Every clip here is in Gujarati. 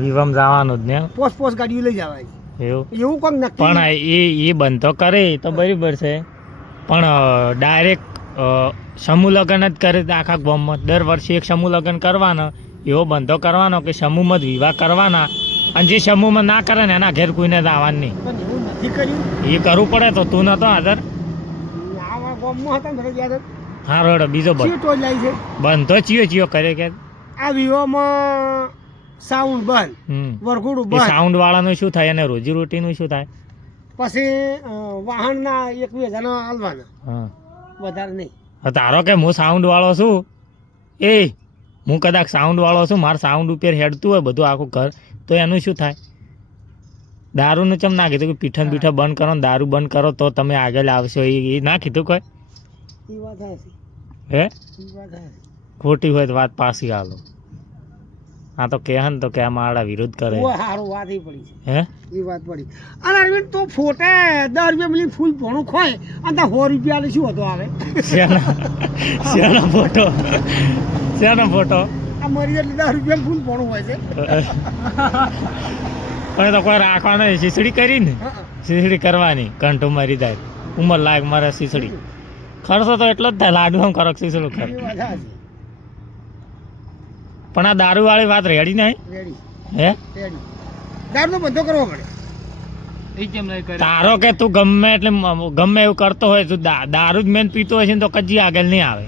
વિવમ જવાનું જ ને પોસ ગાડીઓ લઈ જવાય એવું કોક નક્કી પણ એ બંધ તો કરે તો બરાબર છે પણ ડાયરેક્ટ સમૂહ લગ્ન જ કરે આખા ગામમાં દર વર્ષે એક સમૂહ લગ્ન કરવાનો એવો બંધો કરવાનો કે સમૂહમાં જ વિવાહ કરવાના અને જે સમૂહમાં ના કરે ને એના ઘેર કોઈને જ આવવાનું નહીં. પણ એવું નથી કર્યું. એ કરવું પડે તો તું નતો હાજર. આવા ગામમાં હતા ને યાર. હા રોડ બીજો બંધો ચિયો કરે કે આ વિવાહમાં સાઉન્ડ બંધ વરઘોડું બંધ. સાઉન્ડ વાળાનું શું થાય અને રોજી રોટીનું શું થાય? પછી વાહનના 1,000 આલવાના. હા વધારે નહીં. તારો કે હું સાઉન્ડ વાળો છું હું કદાચ સાઉન્ડ વાળો છું મારે સાઉન્ડ ઉપર હેડતું હોય બધું આખું ઘર તો એનું શું થાય? દારૂનું ચમ ના કીધું કે પીઠન પીઠા બંધ કરો ને દારૂ બંધ કરો તો તમે આગળ આવશો એ ના કીધું કોઈ? હે ખોટી હોય તો વાત પાછી હાલો. હા તો કે ને તો કે આ મારા વિરોધ કરે વાત પડી હે એ વાત પડી. અને અરવિંદ તો ફોટે 10 રૂપિયા મિલી ફૂલ ભણું ખોય અને 100 રૂપિયા શું હતો આવે? શેનો ફોટો આ મરી એટલે 10 રૂપિયા ફૂલ ભણું હોય છે. પણ તો કોઈ રાખવા નહીં શીસડી કરી ને શીસડી કરવાની કંઠું મરી જાય ઉંમર લાયક મારે શીસડી ખર્ચો તો એટલો જ થાય લાડુ આમ કરો શીસડું ખર. પણ આ દારૂ વાળી વાત રેડી નહીં હે દારૂ બંધો કરવો પડે. તારો કે તું ગમે એટલે ગમે એવું કરતો હોય તું દારૂ જ મેન પીતો હોય છે ને તો કજી આગળ નહીં આવે.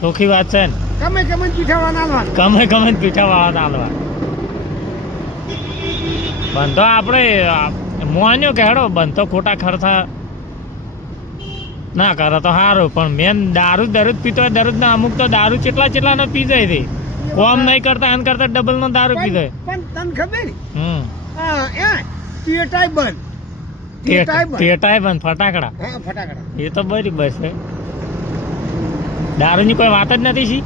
ચોખ્ખી વાત છે ને ગમે પીઠા વાળા હાલવા બંધો આપણે મોન્યો કે હેડો બંધો ખોટા ખર્ચા ના કરે તો સારું પણ મેન દારૂ જ પીતો હોય દરરોજ ના અમુક તો દારૂ કેટલા નો પી જાય છે કોમ નહીં કરતા એમ કરતા ડબલ નો દારૂ પી જાય. પણ તને ખબર ટેટાય બંધ ફટાકડા એ તો બરાબર છે. દારૂ ની કોઈ વાત જ નથી શી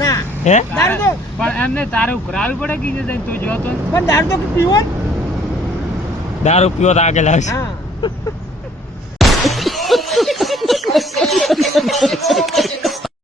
ના હે દારૂ તો પણ એમને તારે ઉકરાવી પડે કે તો જો તો પણ દારૂ તો પીવો દારૂ પીવો તો આગળ આવશે. હા